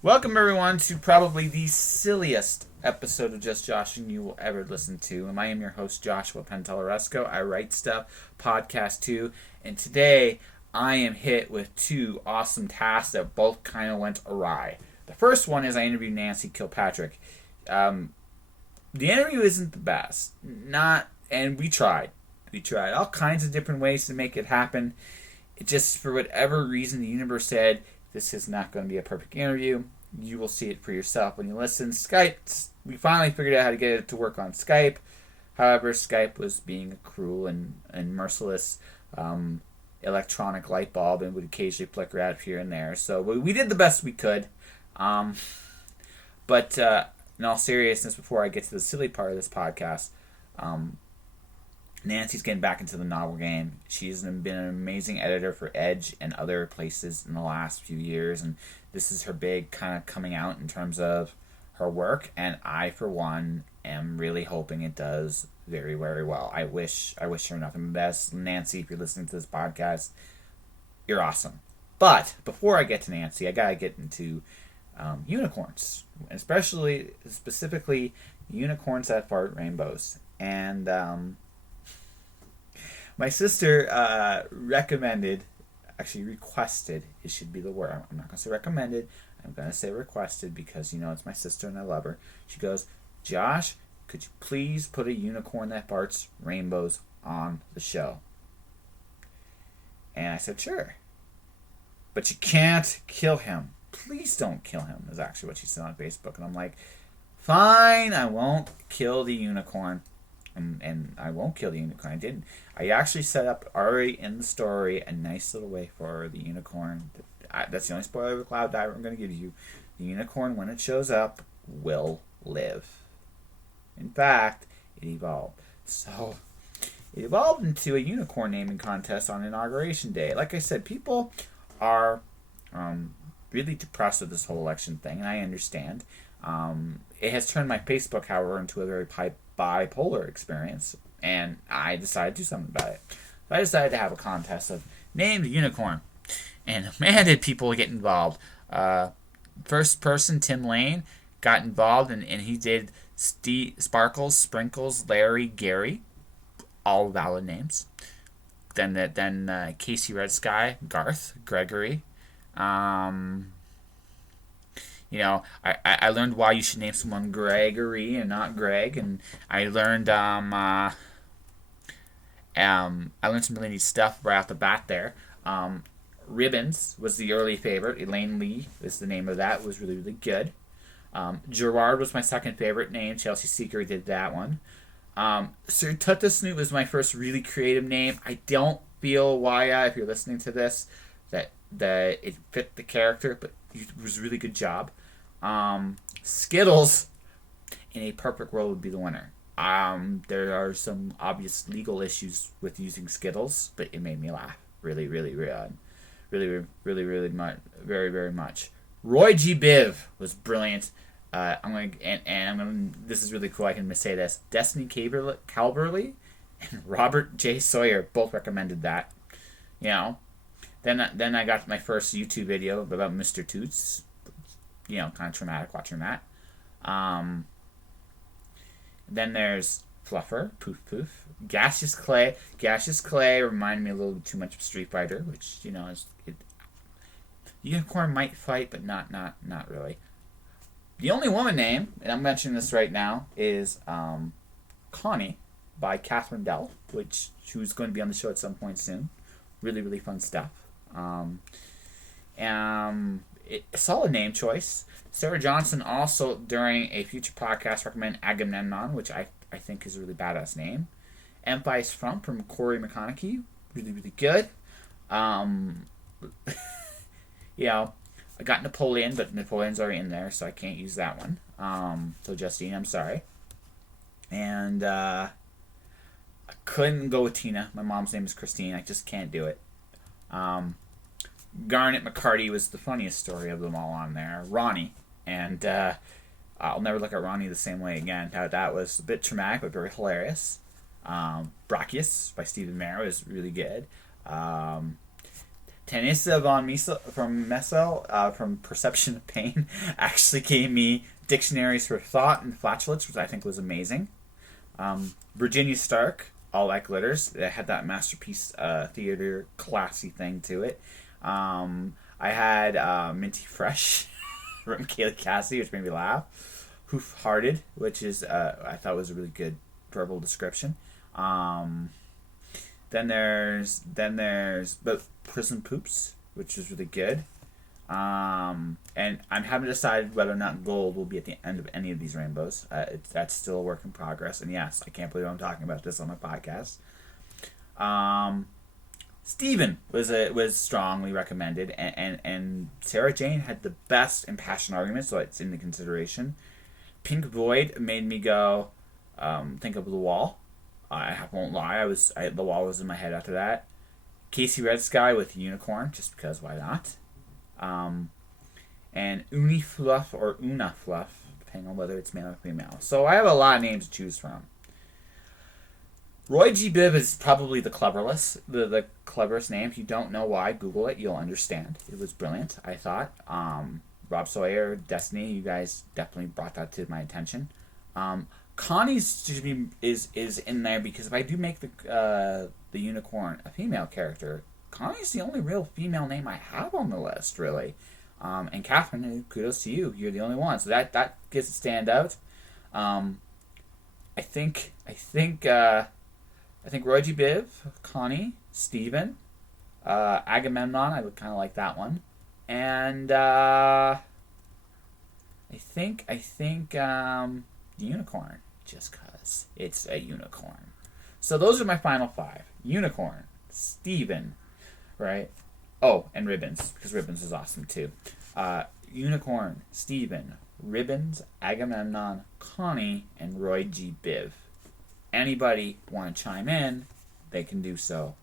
Welcome, everyone, to probably the silliest episode of Just Joshing you will ever listen to. And I am your host, Joshua Pantellaresco. I write stuff, podcast too, and today I am hit with two awesome tasks that both kind of went awry. The first one is I interviewed Nancy Kilpatrick. The interview isn't the best, and we tried. We tried all kinds of different ways to make it happen. It just, for whatever reason, the universe said, this is not going to be a perfect interview. You will see it for yourself when you listen. Skype, we finally figured out how to get it to work on Skype. However, Skype was being a cruel and merciless electronic light bulb and would occasionally flicker out here and there. So we did the best we could. But in all seriousness, before I get to the silly part of this podcast, Nancy's getting back into the novel game. She's been an amazing editor for Edge and other places in the last few years, and this is her big kind of coming out in terms of her work. And I, for one, am really hoping it does very, very well. I wish her nothing but best. Nancy, if you're listening to this podcast, you're awesome. But before I get to Nancy, I gotta get into unicorns, specifically unicorns that fart rainbows. And my sister requested, it should be the word. I'm not going to say recommended, I'm going to say requested because, it's my sister and I love her. She goes, Josh, could you please put a unicorn that farts rainbows on the show? And I said, sure. But you can't kill him. Please don't kill him, is actually what she said on Facebook. And I'm like, fine, I won't kill the unicorn. And I won't kill the unicorn. I didn't. I actually set up already in the story a nice little way for the unicorn. That's the only spoiler of the Cloud Diver I'm going to give you. The unicorn, when it shows up, will live. In fact, it evolved. So, it evolved into a unicorn naming contest on Inauguration Day. Like I said, people are really depressed with this whole election thing, and I understand. It has turned my Facebook, however, into a very bipolar experience, and I decided to do something about it. So I decided to have a contest of name the unicorn, and man, did people get involved. First person, Tim Lane, got involved, and he did Sparkles, Sprinkles, Larry, Gary, all valid names. Then Casey Red Sky, Garth, Gregory. I learned why you should name someone Gregory and not Greg, and I learned I learned some really neat stuff right off the bat there. Ribbons was the early favorite. Elaine Lee is the name of that. It was really, really good. Gerard was my second favorite name. Chelsea Seeker did that one. Sir Tutta Snoot was my first really creative name. I don't feel, Waya, if you're listening to this, that it fit the character, but it was a really good job. Skittles, in a perfect world, would be the winner. There are some obvious legal issues with using Skittles, but it made me laugh really, really, really, really, really, really much, very, very much. Roy G. Biv was brilliant. This is really cool. I can say this. Destiny Calverley and Robert J. Sawyer both recommended that. Then I got my first YouTube video about Mr. Toots. Kind of traumatic watching that. Then there's Fluffer, Poof Poof. Gaseous Clay. Gaseous Clay reminded me a little bit too much of Street Fighter, which, Unicorn might fight, but not really. The only woman name, and I'm mentioning this right now, is Connie by Catherine Dell, who's going to be on the show at some point soon. Really, really fun stuff. A solid name choice. Sarah Johnson also, during a future podcast, recommended Agamemnon, which I think is a really badass name. Emphire's Front from Corey McConaughey. Really, really good. I got Napoleon, but Napoleon's already in there, so I can't use that one. So Justine, I'm sorry. And I couldn't go with Tina. My mom's name is Christine. I just can't do it. Garnet McCarty was the funniest story of them all on there. Ronnie. And I'll never look at Ronnie the same way again. That was a bit traumatic, but very hilarious. Brachius by Stephen Meyer is really good. Tanissa von Miesel from Messel from Perception of Pain actually gave me dictionaries for thought and flatulence, which I think was amazing. Virginia Stark, All That Glitters. It had that masterpiece theater classy thing to it. I had Minty Fresh from Kaylee Cassidy, which made me laugh. Hoof Hearted, which is I thought was a really good verbal description. Then there's the Prison Poops, which is really good. And I'm having to decide whether or not gold will be at the end of any of these rainbows. That's still a work in progress. And yes, I can't believe I'm talking about this on my podcast. Stephen was strongly recommended, and Sarah Jane had the best impassioned argument, so it's in the consideration. Pink Void made me go think of The Wall. I won't lie, The Wall was in my head after that. Casey Red Sky with Unicorn, just because why not? And Uni Fluff or Una Fluff, depending on whether it's male or female. So I have a lot of names to choose from. Roy G. Biv is probably the cleverest name. If you don't know why, Google it. You'll understand. It was brilliant, I thought. Rob Sawyer, Destiny, you guys definitely brought that to my attention. Connie's is in there because if I do make the unicorn a female character, Connie's the only real female name I have on the list, really. And Catherine, kudos to you. You're the only one, so that gets to stand out. I think Roy G. Biv, Connie, Steven, Agamemnon, I would kind of like that one. And I think Unicorn, just because it's a unicorn. So those are my final 5. Unicorn, Steven, right? Oh, and Ribbons, because Ribbons is awesome too. Unicorn, Steven, Ribbons, Agamemnon, Connie, and Roy G. Biv. Anybody want to chime in, they can do so.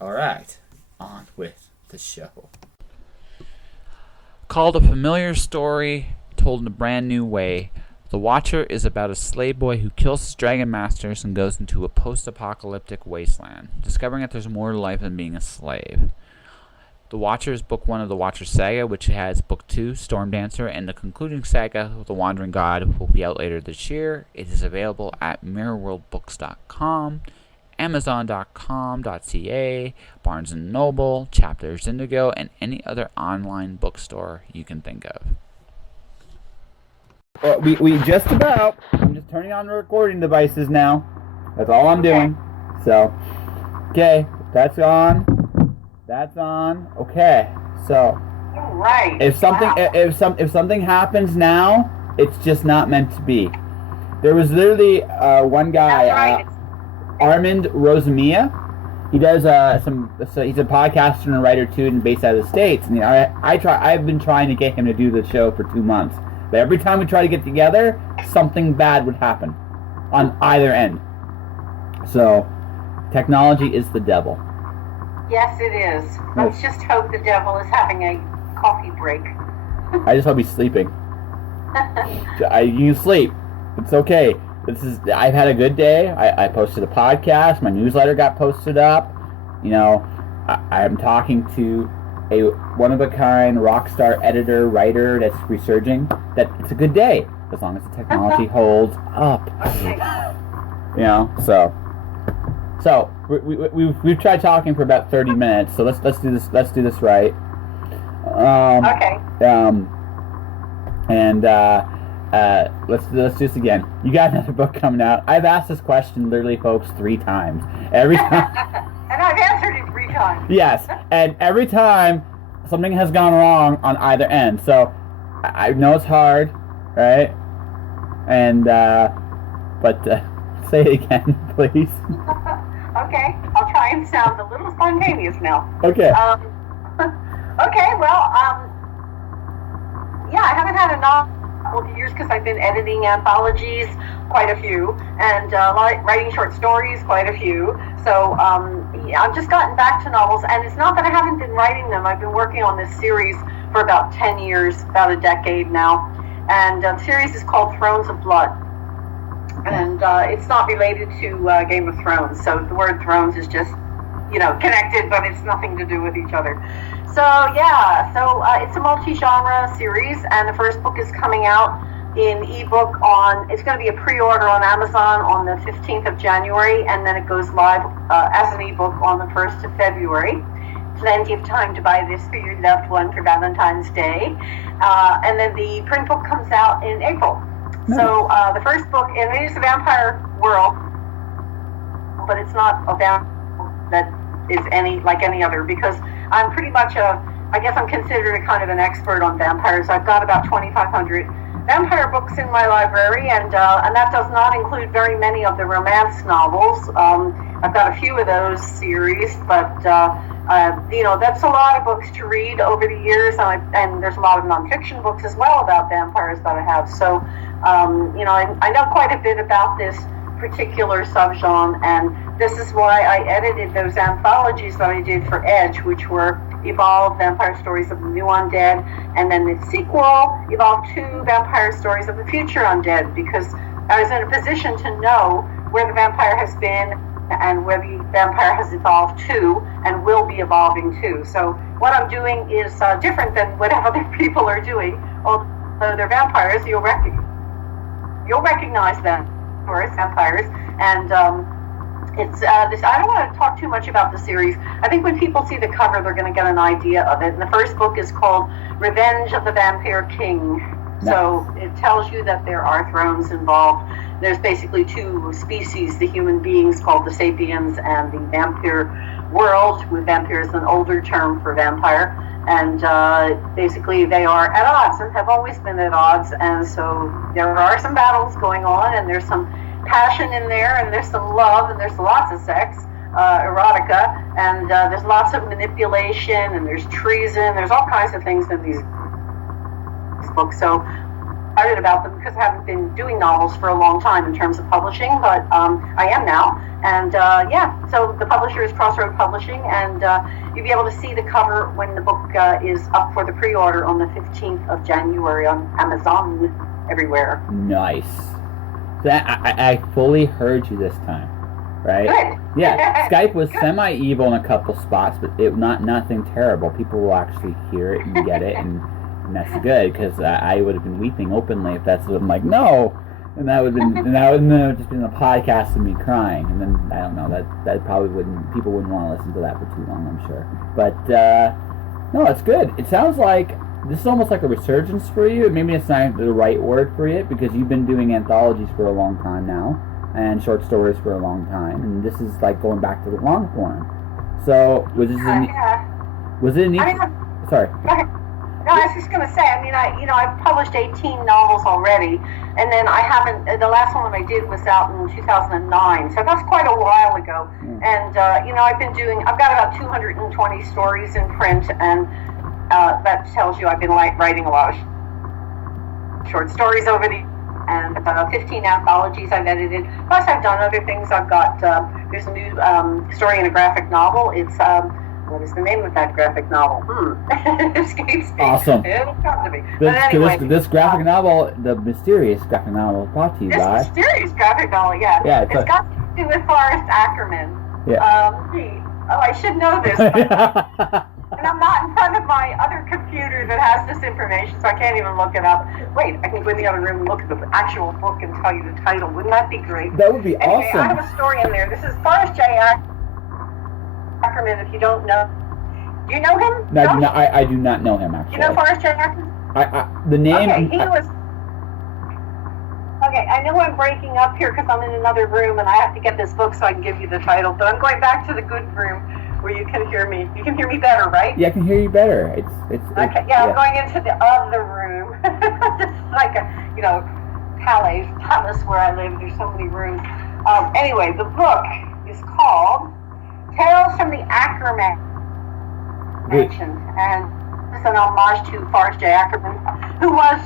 Alright, on with the show. Called A Familiar Story, told in a brand new way, The Watcher is about a slave boy who kills his dragon masters and goes into a post-apocalyptic wasteland, discovering that there's more to life than being a slave. The Watcher is book 1 of the Watcher saga, which has book 2, Storm Dancer, and the concluding saga, The Wandering God, will be out later this year. It is available at mirrorworldbooks.com, amazon.com.ca, Barnes & Noble, Chapters Indigo, and any other online bookstore you can think of. Well, we just about. I'm just turning on the recording devices now. That's all I'm doing. So, okay, that's on. That's on. Okay, so right. If something happens now, it's just not meant to be. There was literally one guy, right. Armand Rosamia. He does so he's a podcaster and a writer too, and based out of the States. And I've been trying to get him to do the show for 2 months, but every time we try to get together, something bad would happen on either end. So, technology is the devil. Yes, it is. Let's just hope the devil is having a coffee break. I just hope he's sleeping. You can sleep. It's okay. I've had a good day. I posted a podcast. My newsletter got posted up. You know, I'm talking to a one-of-a-kind rock star editor, writer that's researching. That it's a good day as long as the technology holds up. Okay. You know, so we've tried talking for about 30 minutes. So let's do this. Let's do this right. Okay. Let's do this again. You got another book coming out. I've asked this question literally, folks, 3 times. Every time. And I've answered it 3 times. Yes, and every time something has gone wrong on either end. So I know it's hard, right? And but say it again, please. Okay, I'll try and sound a little spontaneous now. Okay. Okay. Well, yeah, I haven't had a couple of years because I've been editing anthologies, quite a few, and writing short stories, quite a few. So yeah, I've just gotten back to novels, and it's not that I haven't been writing them. I've been working on this series for about 10 years, about a decade now, and the series is called Thrones of Blood. And it's not related to Game of Thrones, so the word Thrones is just, connected, but it's nothing to do with each other. So yeah, it's a multi-genre series, and the first book is coming out in ebook it's going to be a pre-order on Amazon on the 15th of January, and then it goes live as an ebook on the 1st of February. Plenty of time to buy this for your loved one for Valentine's Day. And then the print book comes out in April. Nice. So the first book, and it is a vampire world, but it's not a vampire that is like any other, because I'm pretty much I guess I'm considered a kind of an expert on vampires. I've got about 2,500 vampire books in my library, and that does not include very many of the romance novels. I've got a few of those series, but that's a lot of books to read over the years, and there's a lot of nonfiction books as well about vampires that I have. So, I know quite a bit about this particular subgenre, and this is why I edited those anthologies that I did for Edge, which were Evolved Vampire Stories of the New Undead, and then the sequel, Evolved 2 Vampire Stories of the Future Undead, because I was in a position to know where the vampire has been and where the vampire has evolved to and will be evolving to. So what I'm doing is different than what other people are doing. Although they're vampires, you'll recognize them as vampires, and it's this. I don't want to talk too much about the series. I think when people see the cover, they're going to get an idea of it. And the first book is called Revenge of the Vampir King. Nice. So it tells you that there are thrones involved. There's basically two species, the human beings called the sapiens, and the vampire world, with vampire is an older term for vampire. And basically they are at odds and have always been at odds. And so there are some battles going on, and there's some passion in there, and there's some love, and there's lots of sex, erotica, and there's lots of manipulation, and there's treason. There's all kinds of things in these books. So I read about them because I haven't been doing novels for a long time in terms of publishing, but I am now. And so the publisher is Crossroad Publishing, and you'll be able to see the cover when the book is up for the pre-order on the 15th of January on Amazon everywhere. Nice. That I fully heard you this time, right? Good. Yeah, Skype was semi-evil in a couple spots, but nothing terrible. People will actually hear it and get it, and that's good, because I would have been weeping openly if that's what I'm like, no, and that would have just been a podcast of me crying, and then I don't know, that probably people wouldn't want to listen to that for too long, I'm sure. But no, it's good. It sounds like this is almost like a resurgence for you. Maybe it's not the right word for it, because you've been doing anthologies for a long time now, and short stories for a long time, and this is like going back to the long form. So was this sorry. Go ahead. No, I was just going to say, I've published 18 novels already, and then I haven't, the last one I did was out in 2009, so that's quite a while ago. And, I've got about 220 stories in print, and that tells you I've been writing a lot of short stories over and 15 anthologies I've edited. Plus I've done other things. I've got, there's a new story in a graphic novel. It's, what is the name of that graphic novel? It escapes me. Awesome. It'll come to me. This graphic novel, the mysterious graphic novel, brought to you by... This mysterious graphic novel, yeah. It's got to do with Forrest Ackerman. Yeah. I should know this. And I'm not in front of my other computer that has this information, so I can't even look it up. Wait, I can go in the other room and look at the actual book and tell you the title. Wouldn't that be great? That would be awesome. I have a story in there. This is Forrest J. Ackerman, if you don't know. Do you know him? No, I do not know him, actually. You know Forrest J. Ackerman? The name... Okay, Okay, I know I'm breaking up here because I'm in another room and I have to get this book so I can give you the title, but I'm going back to the good room where you can hear me. You can hear me better, right? Yeah, I can hear you better. Okay, I'm going into the other room. It's like a, palace where I live. There's so many rooms. Anyway, the book is called Tales from the Ackerman Mansion, and it's an homage to Forrest J. Ackerman, who was,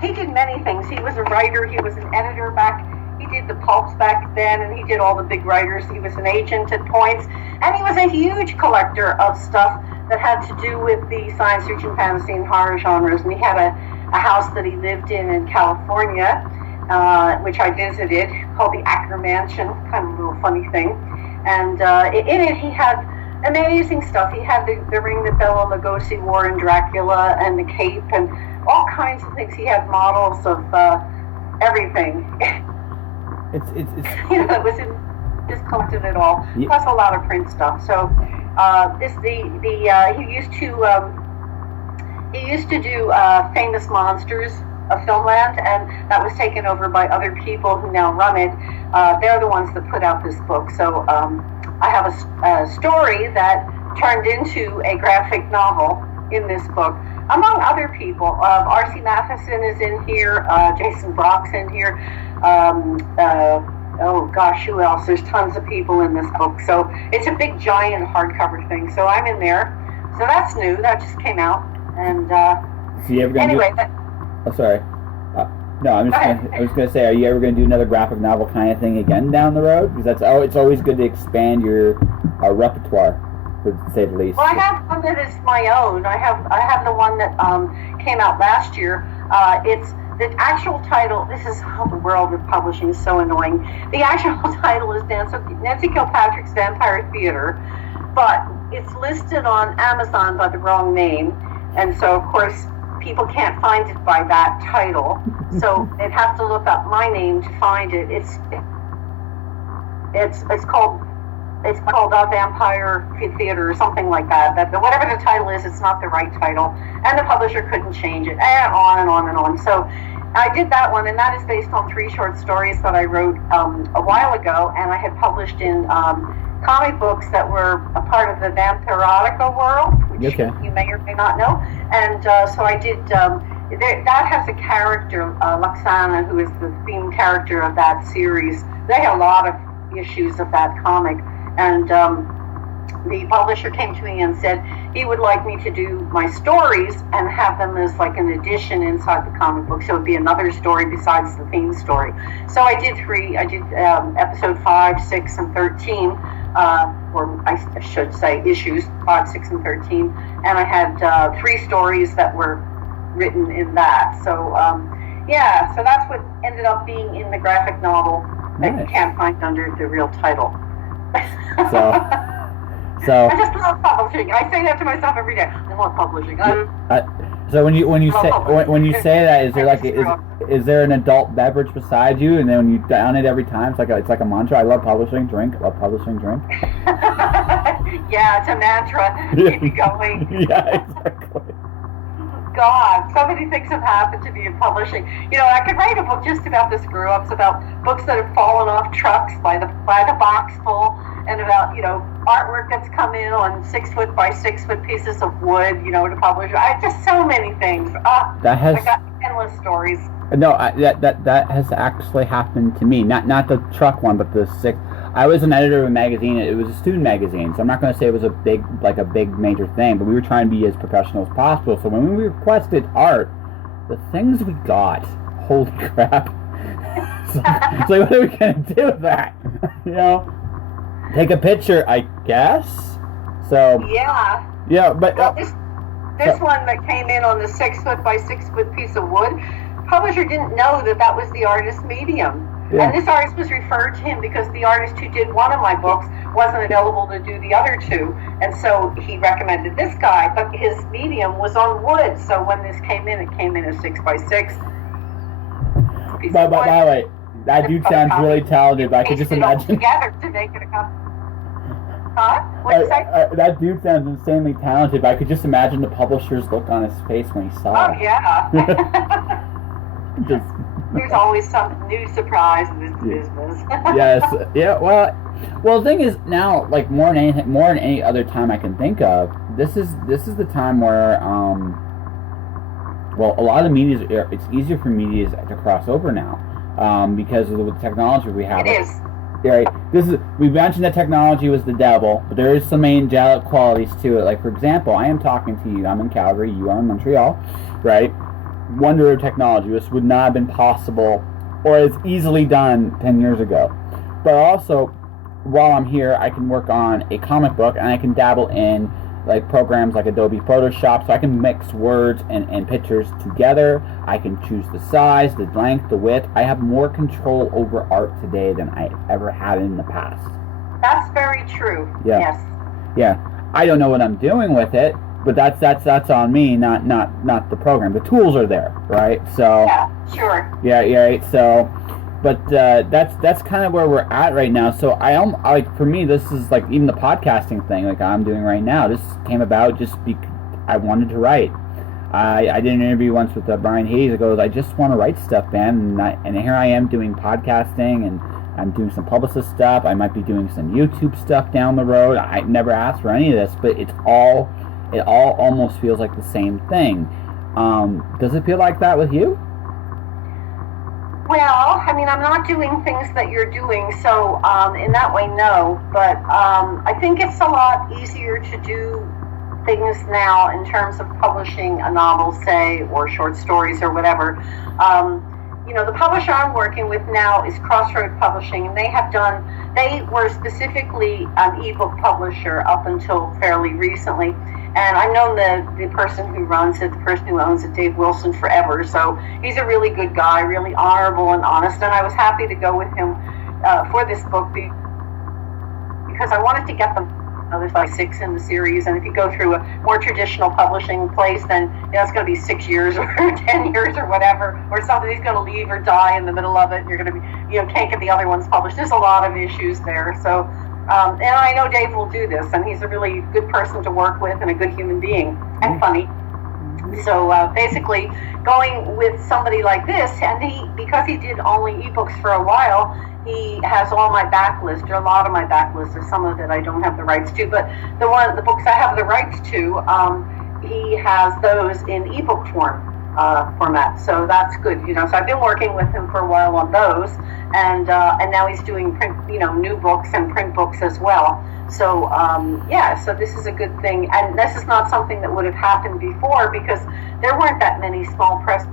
he did many things. He was a writer, he was an editor he did the pulps back then, and he did all the big writers. He was an agent at points, and he was a huge collector of stuff that had to do with the science fiction, fantasy, and horror genres. And he had a house that he lived in California, which I visited, called the Acker Mansion, kind of a little funny thing. And in it, he had amazing stuff. He had the ring that Bela Lugosi wore in Dracula, and the cape, and all kinds of things. He had models of everything. It's It was in just collected it all. Yeah. Plus a lot of print stuff. So he used to do Famous Monsters of Filmland, and that was taken over by other people who now run it. They're the ones that put out this book. So I have a story that turned into a graphic novel in this book, among other people. R.C. Matheson is in here. Jason Brock's in here. Oh gosh, who else? There's tons of people in this book. So it's a big, giant hardcover thing. So I'm in there. So that's new. That just came out. And so you ever gonna anyway. Oh, sorry. No, I was gonna say, are you ever gonna do another graphic novel kind of thing again down the road? Because it's always good to expand your repertoire, to say the least. Well, I have one that is my own. I have the one that came out last year. It's the actual title. This is how the world of publishing is so annoying. The actual title is Nancy Kilpatrick's Vampire Theater, but it's listed on Amazon by the wrong name, and so of course people can't find it by that title. So they'd have to look up my name to find it. It's called A Vampire Theater or something like that. Whatever the title is, it's not the right title, and the publisher couldn't change it, and on and on and on. So I did that one, and that is based on 3 short stories that I wrote a while ago, and I had published in comic books that were a part of the Vampirotica world, which you may or may not know. And so I did. That has a character, Luxana, who is the theme character of that series. They had a lot of issues of that comic, and the publisher came to me and said he would like me to do my stories and have them as like an addition inside the comic book, so it would be another story besides the theme story. So I did 3. I did episode 5, 6, and 13, or I should say issues 5, 6, and 13, and I had 3 stories that were written in that. So yeah, so that's what ended up being in the graphic novel that you can't find under the real title. So I just love publishing. I say that to myself every day. I love publishing. So when you say that, is there is there an adult beverage beside you, and then when you down it every time, it's like a mantra? I love publishing. Drink. I love publishing. Drink. Yeah, it's a mantra. Keep me going. Yeah, exactly. God, so many things have happened to me in publishing. You know, I could write a book just about the screw-ups, about books that have fallen off trucks by the box full, and about, you know, artwork that's come in on 6 foot by 6 foot pieces of wood, you know, to publish. Just so many things. I got endless stories. No, that has actually happened to me. Not the truck one, but the 6. I was an editor of a magazine. It was a student magazine, so I'm not going to say it was a big major thing, but we were trying to be as professional as possible. So when we requested art, the things we got, holy crap! So what are we going to do with that? You know, take a picture, I guess. So yeah, but well, this one that came in on the 6 foot by 6 foot piece of wood, publisher didn't know that was the artist's medium. Yeah. And this artist was referred to him because the artist who did one of my books wasn't available to do the other 2. And so he recommended this guy, but his medium was on wood. So when this came in, it came in as 6 by 6. By the way, that dude sounds really talented, but I could just imagine. Together to make it a copy. Huh? What'd you say? That dude sounds insanely talented, but I could just imagine the publisher's look on his face when he saw it. Oh, yeah. There's always some new surprise in this business. Yes. Yeah. Well, the thing is now, like more than any other time I can think of, this is the time where a lot of media, it's easier for media to cross over now because of the technology we have. It is. Right. We mentioned that technology was the devil, but there is some angelic qualities to it. Like, for example, I am talking to you. I'm in Calgary. You are in Montreal, right? Wonder of technology. This would not have been possible or as easily done 10 years ago. But also, while I'm here, I can work on a comic book, and I can dabble in like programs like Adobe Photoshop, so I can mix words and pictures together. I can choose the size, the length, the width. I have more control over art today than I ever had in the past. That's very true. Yeah. Yes. Yeah. I don't know what I'm doing with it, but that's on me, not the program. The tools are there, right? So Yeah, sure. yeah, right. So, but that's kind of where we're at right now. So like for me, this is like even the podcasting thing, like I'm doing right now. This came about just because I wanted to write. I did an interview once with Brian Hayes. It goes, I just want to write stuff, man, and here I am doing podcasting, and I'm doing some publicist stuff. I might be doing some YouTube stuff down the road. I never asked for any of this, but it all almost feels like the same thing. Does it feel like that with you? Well, I mean, I'm not doing things that you're doing, so in that way, no. But I think it's a lot easier to do things now in terms of publishing a novel, say, or short stories or whatever. The publisher I'm working with now is Crossroad Publishing, and they were specifically an ebook publisher up until fairly recently. And I've known the person who runs it, the person who owns it, Dave Wilson, forever. So he's a really good guy, really honorable and honest. And I was happy to go with him for this book because I wanted to get them. There's like 6 in the series, and if you go through a more traditional publishing place, then it's going to be 6 years or 10 years or whatever, or somebody's going to leave or die in the middle of it, and you're going to be, can't get the other ones published. There's a lot of issues there. So, and I know Dave will do this, and he's a really good person to work with and a good human being and funny. So basically, going with somebody like this, and because he did only ebooks for a while, he has all my backlist, or a lot of my backlist. There's some of it I don't have the rights to, but the books I have the rights to, he has those in ebook format. So that's good, So I've been working with him for a while on those, and now he's doing print, new books and print books as well. So so this is a good thing, and this is not something that would have happened before because there weren't that many small presses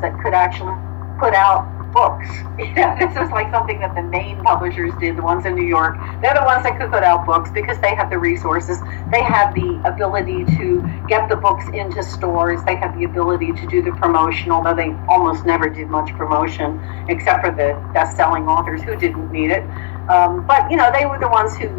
that could actually put out books. This is like something that the main publishers did, the ones in New York. They're the ones that could put out books because they have the resources. They have the ability to get the books into stores. They have the ability to do the promotion, although they almost never did much promotion, except for the best-selling authors who didn't need it. But they were the ones who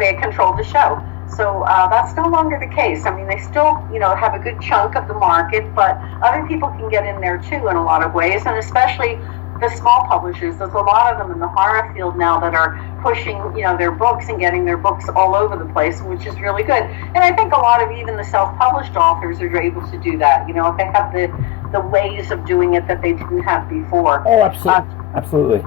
they controlled the show. So that's no longer the case. I mean, they still, have a good chunk of the market, but other people can get in there too in a lot of ways, and especially the small publishers. There's a lot of them in the horror field now that are pushing, their books and getting their books all over the place, which is really good. And I think a lot of even the self-published authors are able to do that. If they have the ways of doing it that they didn't have before. Oh, absolutely.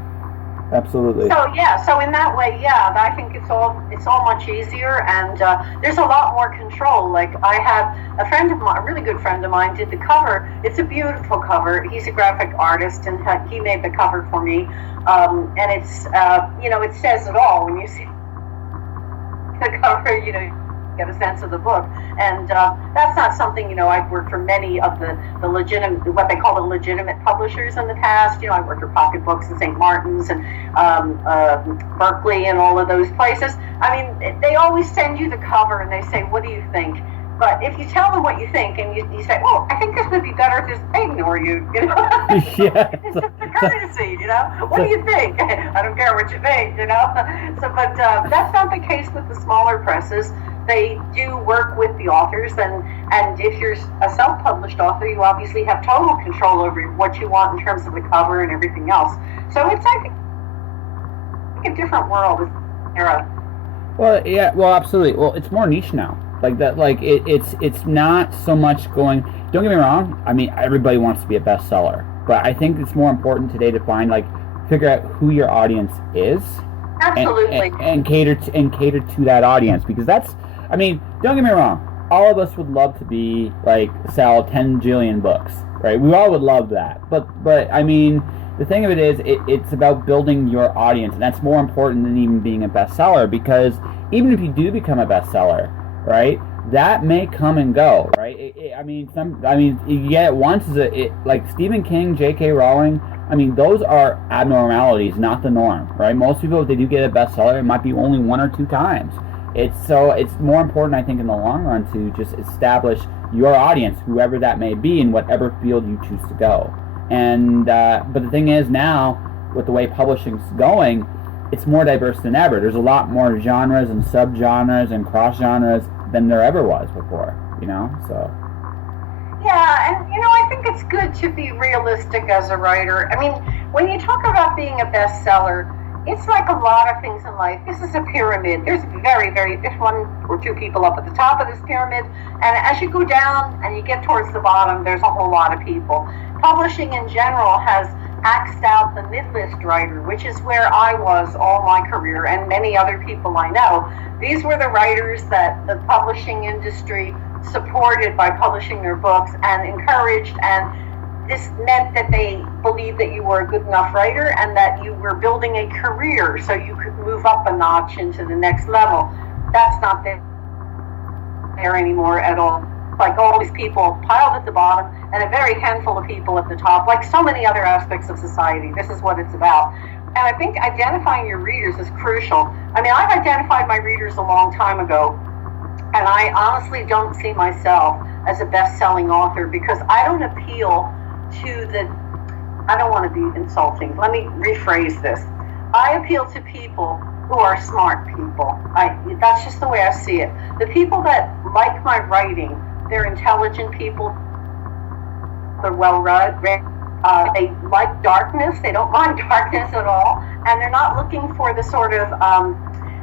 Absolutely. So in that way, I think it's all much easier, and there's a lot more control. Like I have a friend of mine, a really good friend of mine, did the cover. It's a beautiful cover. He's a graphic artist, and he made the cover for me. And it's it says it all when you see the cover. You get a sense of the book, and that's not something I've worked for many of the legitimate, what they call the legitimate publishers in the past. I worked for Pocket Books and St. Martin's and Berkeley and all of those places. I mean, they always send you the cover and they say, "What do you think?" But if you tell them what you think and you say, "Oh, I think this would be better if this," they ignore you. Yeah. It's just a courtesy, What do you think? I don't care what you think, So, but that's not the case with the smaller presses. They do work with the authors, and if you're a self-published author, you obviously have total control over what you want in terms of the cover and everything else. So it's like a different world, era. Well, yeah, well, absolutely. Well, it's more niche now. Like that, it's not so much going. Don't get me wrong. I mean, everybody wants to be a bestseller, but I think it's more important today to figure out who your audience is. Absolutely. And cater to that audience, because that's. I mean, don't get me wrong. All of us would love to sell 10 jillion books, right? We all would love that. But I mean, the thing of it is, it's about building your audience, and that's more important than even being a bestseller. Because even if you do become a bestseller, right, that may come and go, right? You get it once. Like Stephen King, J.K. Rowling. I mean, those are abnormalities, not the norm, right? Most people, if they do get a bestseller, it might be only 1 or 2 times. It's more important, I think, in the long run to just establish your audience, whoever that may be, in whatever field you choose to go. And but the thing is now, with the way publishing's going, it's more diverse than ever. There's a lot more genres and subgenres and cross genres than there ever was before, so. Yeah, and I think it's good to be realistic as a writer. I mean, when you talk about being a bestseller, it's like a lot of things in life. This is a pyramid. There's there's one or two people up at the top of this pyramid, and as you go down and you get towards the bottom, there's a whole lot of people. Publishing in general has axed out the mid-list writer, which is where I was all my career, and many other people I know. These were the writers that the publishing industry supported by publishing their books and encouraged, and this meant that they believed that you were a good enough writer and that you were building a career so you could move up a notch into the next level. That's not there anymore at all. Like all these people piled at the bottom and a very handful of people at the top, like so many other aspects of society. This is what it's about. And I think identifying your readers is crucial. I mean, I've identified my readers a long time ago, and I honestly don't see myself as a best-selling author because I don't appeal to I don't want to be insulting. Let me rephrase this. I appeal to people who are smart people. That's just the way I see it. The people that like my writing, they're intelligent people, they're well-read, they like darkness, they don't mind darkness at all, and they're not looking for the sort of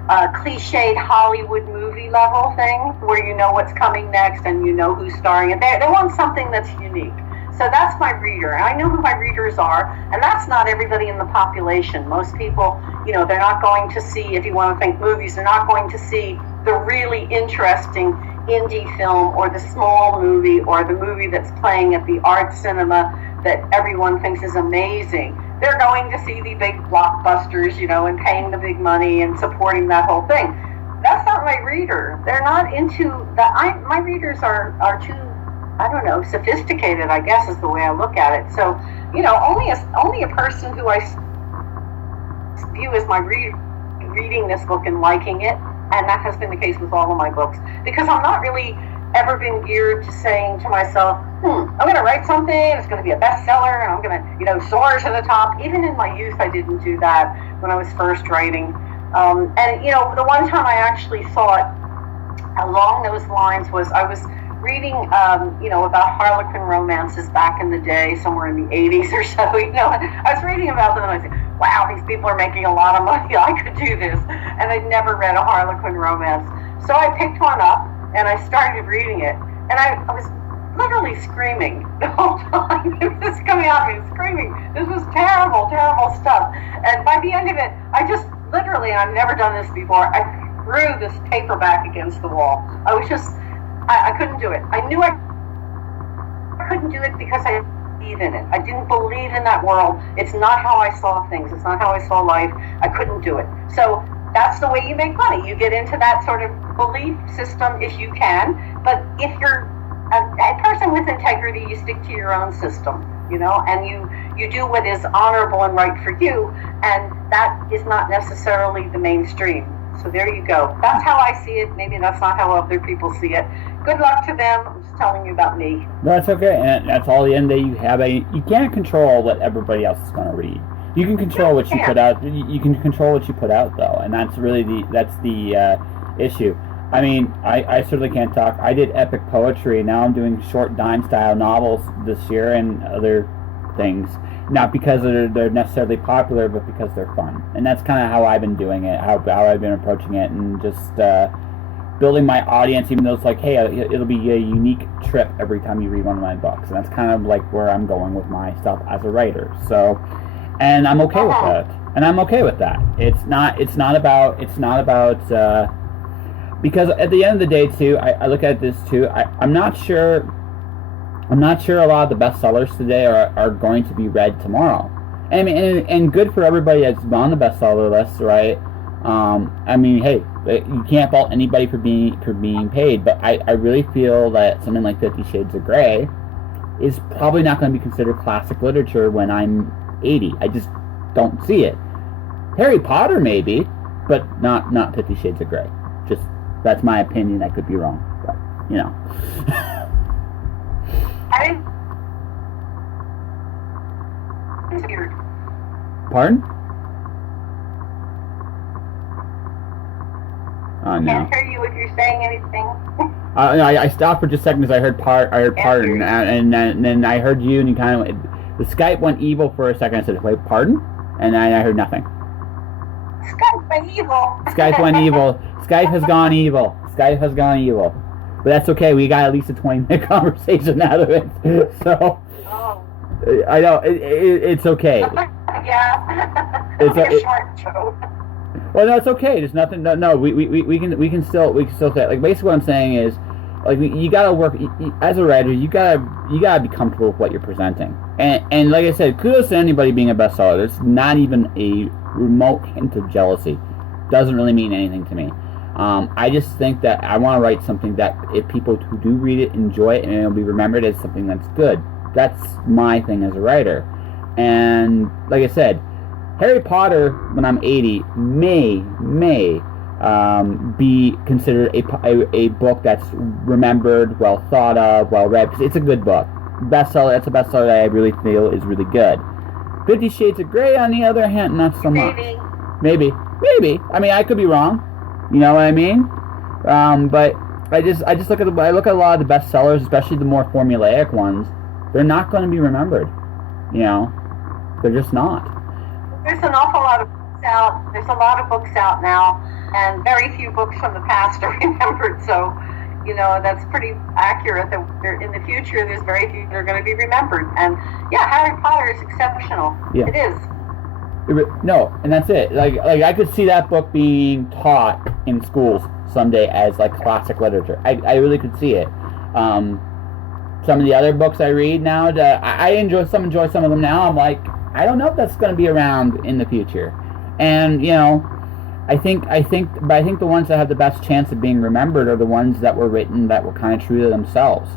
cliched Hollywood movie level thing where you know what's coming next and you know who's starring it. They want something that's unique. So that's my reader, and I know who my readers are, and that's not everybody in the population. Most people, they're not going to see, if you want to think movies, they're not going to see the really interesting indie film or the small movie or the movie that's playing at the art cinema that everyone thinks is amazing. They're going to see the big blockbusters, and paying the big money and supporting that whole thing. That's not my reader. They're not into that. My readers are too, I don't know, sophisticated, I guess is the way I look at it. So, only a person who I view as my reading this book and liking it, and that has been the case with all of my books, because I'm not really ever been geared to saying to myself, I'm going to write something, it's going to be a bestseller, and I'm going to, soar to the top. Even in my youth, I didn't do that when I was first writing. And, the one time I actually thought along those lines was I was reading, about Harlequin romances back in the day, somewhere in the 80s or so. I was reading about them and I said, wow, these people are making a lot of money. I could do this. And I'd never read a Harlequin romance. So I picked one up and I started reading it. And I was literally screaming the whole time. It was just coming out of me screaming. This was terrible, terrible stuff. And by the end of it, I just literally, and I've never done this before, I threw this paperback against the wall. I was just, I couldn't do it. I knew I couldn't do it because I didn't believe in it. I didn't believe in that world. It's not how I saw things. It's not how I saw life. I couldn't do it. So that's the way you make money. You get into that sort of belief system if you can. But if you're a person with integrity, you stick to your own system, and you do what is honorable and right for you, and that is not necessarily the mainstream. So there you go. That's how I see it. Maybe that's not how other people see it. Good luck to them. I'm just telling you about me. No, that's okay. And that's all the end of the day. You can't control what everybody else is going to read. You can control what you put out. You can control what you put out, though, and that's really the issue. I mean, I certainly can't talk. I did epic poetry, and now I'm doing short dime-style novels this year and other things. Not because they're necessarily popular, but because they're fun. And that's kind of how I've been doing it, how I've been approaching it, and just building my audience, even though it's like, hey, it'll be a unique trip every time you read one of my books. And that's kind of like where I'm going with my stuff as a writer. So, and I'm okay with that. And I'm okay with that. It's not about because at the end of the day, too, I look at this, too, I'm not sure a lot of the bestsellers today are going to be read tomorrow. I mean, and good for everybody that's on the bestseller list, right? I mean, hey, you can't fault anybody for being paid, but I really feel that something like 50 Shades of Grey is probably not going to be considered classic literature when I'm 80. I just don't see it. Harry Potter maybe, but not 50 Shades of Grey. Just, that's my opinion. I could be wrong, but, Pardon? gone now. Can't hear you if you're saying anything. I stopped for just a second because I heard pardon, and then I heard you, and you kind of, the Skype went evil for a second. I said, wait, pardon? And I heard nothing. Skype went evil. Skype went evil. Skype has gone evil. Skype has gone evil. But that's okay. We got at least a 20-minute conversation out of it. So, I know, it's okay. Yeah. It's a short show. Well, no, it's okay. There's nothing. No, we can still say it. Like, basically what I'm saying is, like, you gotta work as a writer. You gotta be comfortable with what you're presenting. And like I said, kudos to anybody being a bestseller. There's not even a remote hint of jealousy. Doesn't really mean anything to me. I just think that I want to write something that if people who do read it enjoy it, and it'll be remembered as something that's good. That's my thing as a writer. And like I said, Harry Potter, when I'm 80, may be considered a book that's remembered, well thought of, well read. It's a good book. Bestseller. It's a bestseller that I really feel is really good. 50 Shades of Grey, on the other hand, not so much. Maybe. I mean, I could be wrong. You know what I mean? But I just look at a lot of the bestsellers, especially the more formulaic ones. They're not going to be remembered. You know, they're just not. There's an awful lot of books out. There's a lot of books out now, and very few books from the past are remembered. So, you know, that's pretty accurate. That in the future, there's very few that are going to be remembered. And yeah, Harry Potter is exceptional. Yeah. It is. No, and that's it. Like I could see that book being taught in schools someday as like classic literature. I really could see it. Some of the other books I read now, I enjoy some of them now. I'm like, I don't know if that's going to be around in the future. And you know, I think the ones that have the best chance of being remembered are the ones that were written that were kind of true to themselves.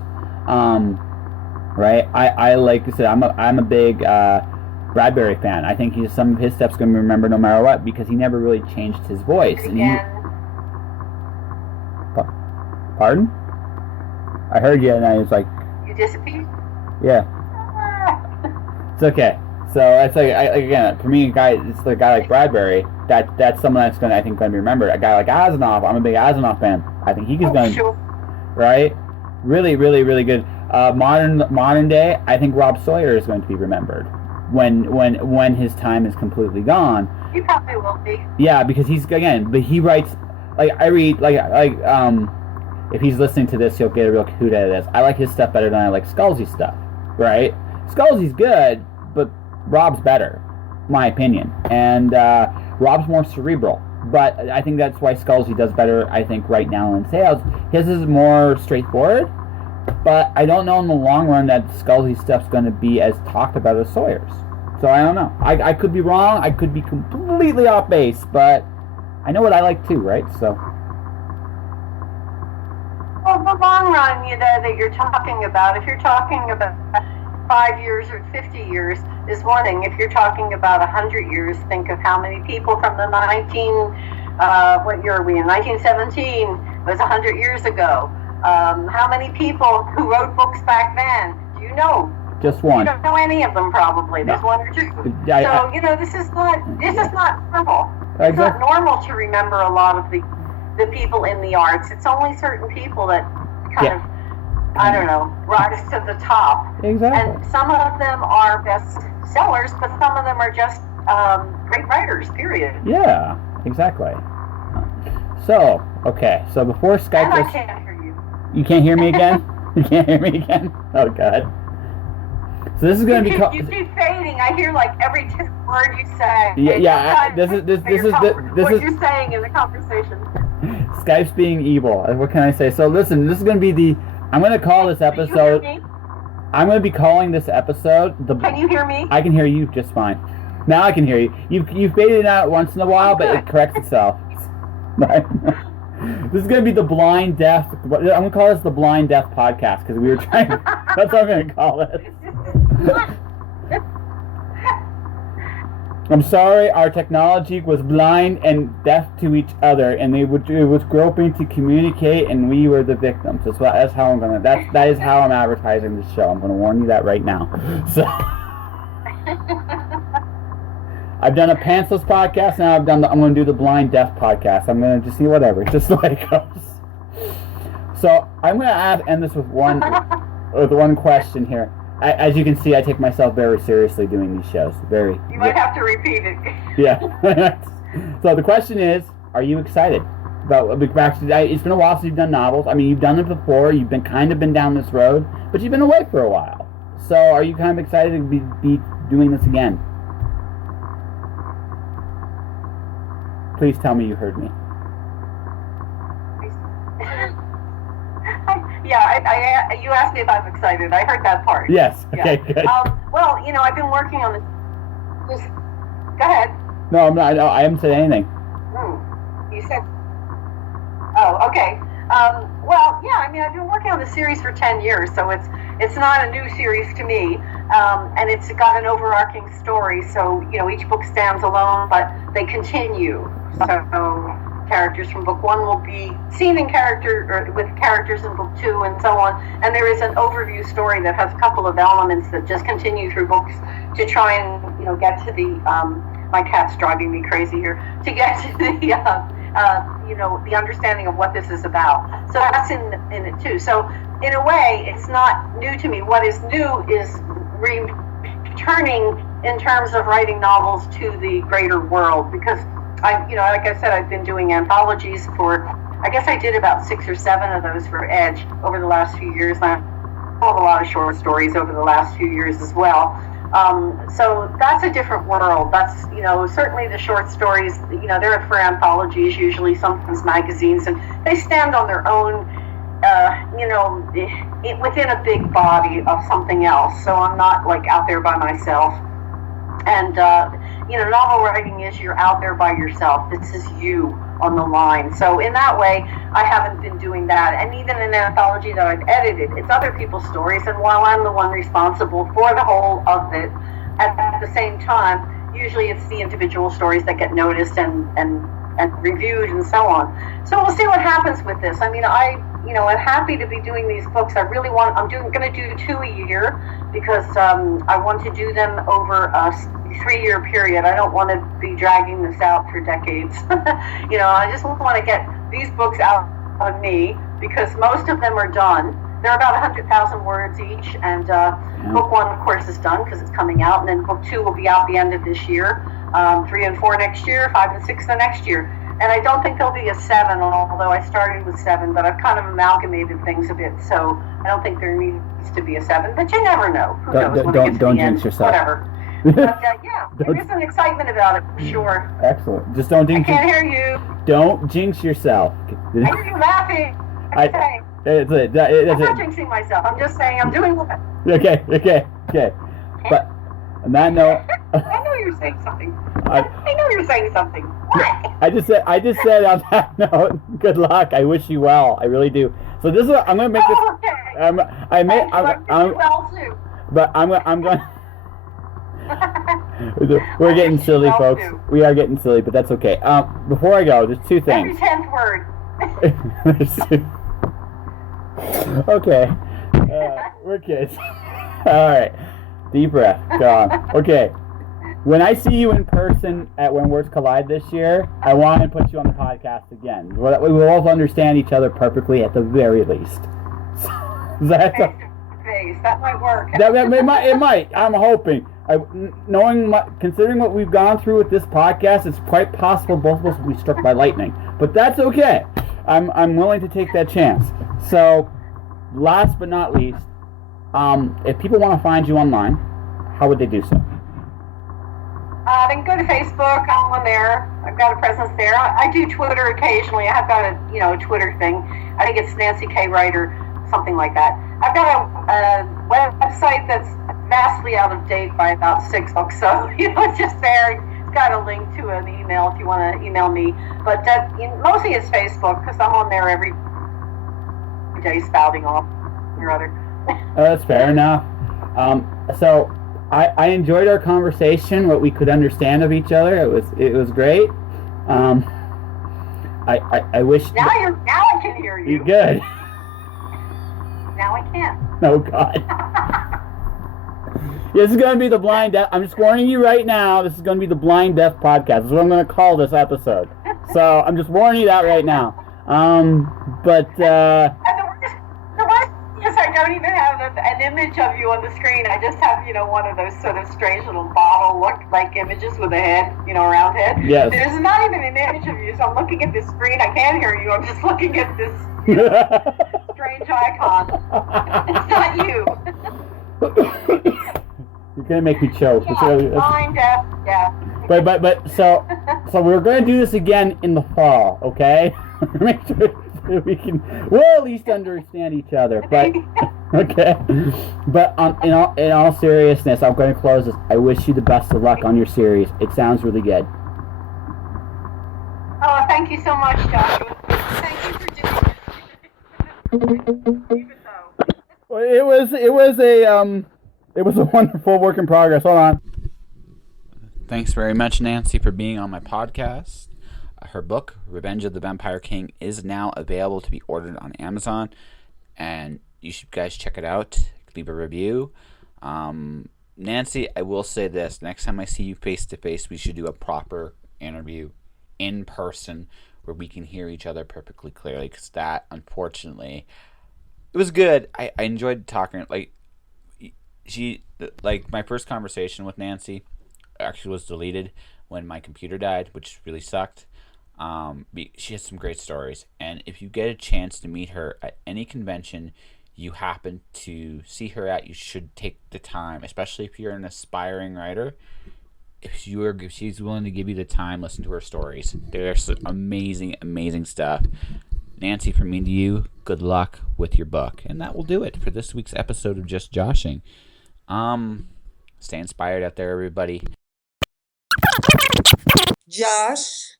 Right? I like I said, I'm a big Bradbury fan. I think some of his stuff's going to be remembered no matter what because he never really changed his voice. Pardon? I heard you, and I was like, you disappeared? Yeah. It's okay. So it's like again, for me, it's a guy like Bradbury. That's someone that's going to be remembered. A guy like Asimov. I'm a big Asimov fan. I think he's going to, right? Really, really, really good. Modern day, I think Rob Sawyer is going to be remembered when his time is completely gone. He probably will be. Yeah, because but he writes like I read if he's listening to this, he'll get a real hoot out of this. I like his stuff better than I like Scalzi's stuff, right? Scalzi's good, but Rob's better, my opinion. And Rob's more cerebral. But I think that's why Scalzi does better, I think, right now in sales. His is more straightforward, but I don't know in the long run that Scalzi's stuff's going to be as talked about as Sawyer's. So I don't know. I could be wrong. I could be completely off base, but I know what I like too, right? So... Well, the long run, that you're talking about, if you're talking about 5 years or 50 years, is one thing. If you're talking about 100 years, think of how many people from the what year are we in? 1917 was 100 years ago. How many people who wrote books back then? Do you know? Just one. You don't know any of them, probably. There's one or two. This is not normal. It's not normal to remember a lot of the people in the arts. It's only certain people that kind of, I don't know, rise to the top. Exactly. And some of them are best sellers, but some of them are just great writers, period. Yeah, exactly. So, okay. So before Skype... And I can't hear you. You can't hear me again? You can't hear me again? Oh, God. So this is going to be... You keep fading. I hear like every word you say. Yeah. This is what you're saying in the conversation. Skype's being evil. What can I say? So listen, this is going to be I'm going to call this episode... I'm going to be calling this episode... Can you hear me? I can hear you just fine. Now I can hear you. You've faded out once in a while, but it corrects itself. This is going to be the blind deaf... I'm going to call this the blind deaf podcast, because we were trying... That's what I'm going to call it. I'm sorry, our technology was blind and deaf to each other, and it was groping to communicate, and we were the victims. That's how I'm gonna. That is how I'm advertising this show. I'm gonna warn you that right now. So, I've done a pantsless podcast. Now I'm going to do the blind deaf podcast. I'm going to just see whatever, just the way it goes. So I'm going to end this with one question here. As you can see, I take myself very seriously doing these shows. You might have to repeat it. Yeah. So the question is, are you excited about back to? It's been a while since you've done novels. I mean, you've done it before. You've been down this road, but you've been away for a while. So are you kind of excited to be doing this again? Please tell me you heard me. Yeah, you asked me if I'm excited. I heard that part. Yes. Okay, good. Well, I've been working on this. Go ahead. No, I'm not. I haven't said anything. You said. Oh, okay. Well, yeah. I mean, I've been working on the series for 10 years, so it's not a new series to me, and it's got an overarching story. So each book stands alone, but they continue. So characters from book 1 will be seen with characters in book 2, and so on. And there is an overview story that has a couple of elements that just continue through books to try and get to the. My cat's driving me crazy here. To get to the understanding of what this is about. So that's in it too. So in a way, it's not new to me. What is new is returning in terms of writing novels to the greater world, because like I said, I've been doing anthologies for, I guess I did about 6 or 7 of those for Edge over the last few years. And I've told a lot of short stories over the last few years as well. So that's a different world. That's, certainly the short stories, they're for anthologies, usually sometimes magazines, and they stand on their own, within a big body of something else. So I'm not like out there by myself. And, novel writing is you're out there by yourself. This is you on the line. So in that way, I haven't been doing that. And even in an anthology that I've edited, it's other people's stories. And while I'm the one responsible for the whole of it, at the same time, usually it's the individual stories that get noticed and reviewed and so on. So we'll see what happens with this. I mean, I'm happy to be doing these books. I'm going to do 2 a year because I want to do them over a 3-year period. I don't want to be dragging this out for decades. I just want to get these books out of me because most of them are done. They're about 100,000 words each, and book 1, of course, is done because it's coming out, and then book 2 will be out the end of this year, 3 and 4 next year, 5 and 6 the next year. And I don't think there'll be a 7, although I started with 7, but I've kind of amalgamated things a bit, so I don't think there needs to be a 7, but you never know. Who knows? Don't jinx yourself. Whatever. But there is an excitement about it, for sure. Excellent. Just don't jinx. I can't hear you. Don't jinx yourself. I hear you laughing. I'm not jinxing myself. I'm just saying I'm doing what. Okay. But on that note, I know you're saying something. I know you're saying something. What? I just said on that note, good luck. I wish you well. I really do. So this is what I'm going to make this. Okay. I'm well too. But I'm going. We're getting silly, folks. We are getting silly, but that's okay. Before I go, there's 2 things. Every 10th word. Okay. We're kids. All right. Deep breath. Go on. Okay. When I see you in person at When Worlds Collide this year, I want to put you on the podcast again. We will both understand each other perfectly at the very least. That might work. It might. I'm hoping. Considering what we've gone through with this podcast, it's quite possible both of us will be struck by lightning. But that's okay. I'm willing to take that chance. So, last but not least, if people want to find you online, how would they do so? They can go to Facebook. I'm on there. I've got a presence there. I do Twitter occasionally. I've got a Twitter thing. I think it's Nancy K. Writer, something like that. I've got a website that's vastly out of date by about 6 books, so it's just there. It's got a link to an email if you want to email me. But mostly it's Facebook because I'm on there every day spouting off or other. That's fair enough. So I enjoyed our conversation, what we could understand of each other. It was great. I wish. Now I can hear you. You're good. Now I can't. Oh God. This is going to be the Blind Deaf. I'm just warning you right now. This is going to be the Blind Deaf podcast. This is what I'm going to call this episode. So I'm just warning you that right now. And the worst is I don't even have an image of you on the screen. I just have, one of those sort of strange little bottle look-like images with a head, a round head. Yes. There's not even an image of you, so I'm looking at this screen. I can't hear you. I'm just looking at this strange icon. It's not you. You're gonna make me choke. Blind, deaf, yeah. But so we're gonna do this again in the fall, okay? Make sure we'll at least understand each other. But okay. But in all seriousness, I'm going to close this. I wish you the best of luck on your series. It sounds really good. Oh, thank you so much, Joshua. Thank you for doing this. It was a wonderful work in progress. Hold on. Thanks very much, Nancy, for being on my podcast. Her book, Revenge of the Vampire King, is now available to be ordered on Amazon, and you should guys check it out. Leave a review. Nancy, I will say this: next time I see you face to face, we should do a proper interview in person where we can hear each other perfectly clearly. Because that, unfortunately, it was good. I enjoyed talking. My first conversation with Nancy actually was deleted when my computer died, which really sucked. She has some great stories, and if you get a chance to meet her at any convention you happen to see her at, you should take the time, especially if you're an aspiring writer. If she's willing to give you the time, listen to her stories. There's some amazing stuff. Nancy, from me to you, good luck with your book. And that will do it for this week's episode of Just Joshing. Stay inspired out there, everybody. Josh.